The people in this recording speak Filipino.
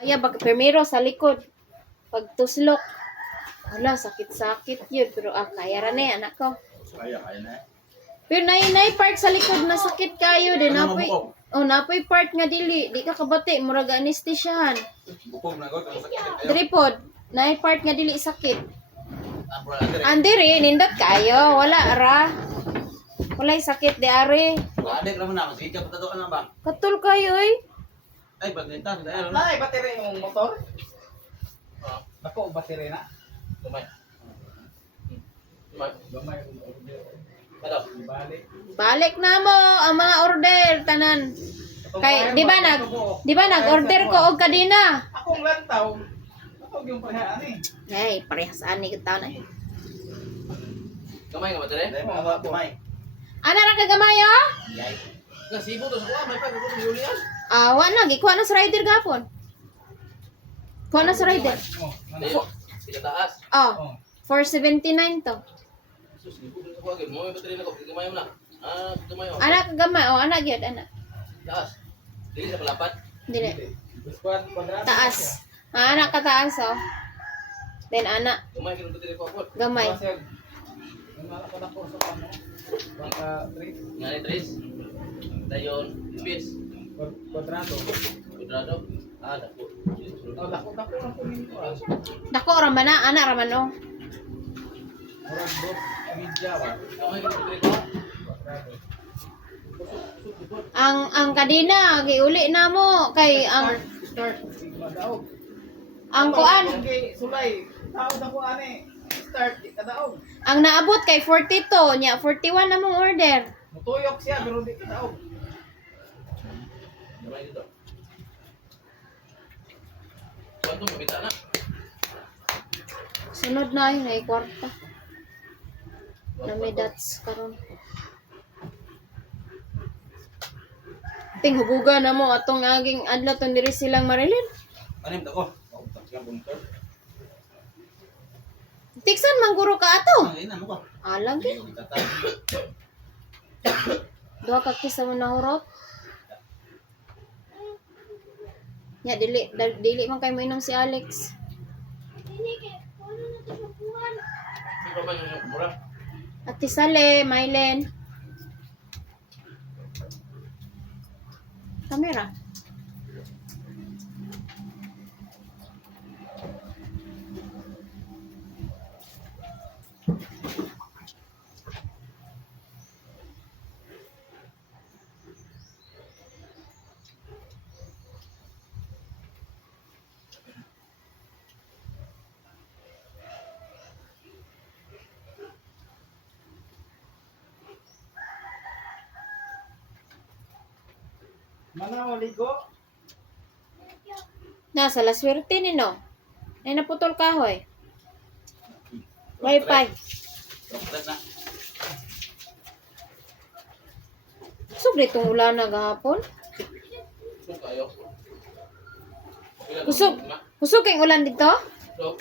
Ay, primero sa likod. Pagtuslok. Wala, sakit-sakit yun. Pero kaya ra na anak ko. Kaya na. Pero nay part sa likod na sakit kayo din. Napoy part nga dili. Di ka kabati. Murag anesthesiahan. Bukog na ko. Dripod. Nay part nga dili sakit. Andiri, nindot kayo. Wala ra. Walay sakit di ari. Adik naman na. Sige, patatuan na ba? Katul kayo eh. Ay, paglintas. Ay, battery yung motor? Ako, battery na. Tumay. Gamay. Ano? Balik. Balik na mo ang mga order tanan. Kay di ba nag-order ko og kadina. Akong lantaw. Ako yung parehaan eh. Hey, parehas ani kita na. Gamay nga ba tere? Gamay. Ana ra ka gamay oh? Nasibo to sa kuha. May pag-upot ng Julian. Wa na gikuha na sa rider gapon. Kuha na sa rider. Sila taas. Oh. 479 to. Sus, libo sa kuha. Mo may battery na ko. Gamay mo na. Gamay mo. Ana ka gamay oh, ana gyud ana. Taas. Dili sa palapat. Dili. Squad kwadrado. Taas. Ana ka taas oh. Then ana Gamay ka ng battery ko apot. gamay. Nalako na po sa ano. Baka 3 Nga ni Tris. Dayon. Space. kwadrado. Kudrado. Dako. Dako lang po nito ah. Dako ra man na ana ra man oh. Murag bot media ba. Gamay ka ng battery ko. Kwadrado. Ang kadina giuli na mo kay Start. Madaog. ang kuan Okay, sulay. Tao na ko ani. Start kadaog. ang naabot kay 42 nya 41 na mong order. Mutuyok siya pero di kadaog. Gamay dito. Kwanto mabita na. Sunod na yun ay kwarta. Na may dots karon. Ting hubuga na mo atong aging adlaw ton diri silang Marilyn. Anim dako. Lang buntor. Tiksan mangguro ka ato. Ay, ano ko? Alang gyud. Duha ka kisa mo nahurot. Ya dili man kay mo inom si Alex. Sino ba yung mura? Ate Sale, Mylen. Kamera. Mana ligo? Nasa la swerte ni no. Ay naputol kahoy. Wi-Fi. Rocklet na. Sobre itong ulan na gahapon. Kayo. Kusog kayong ulan dito? So,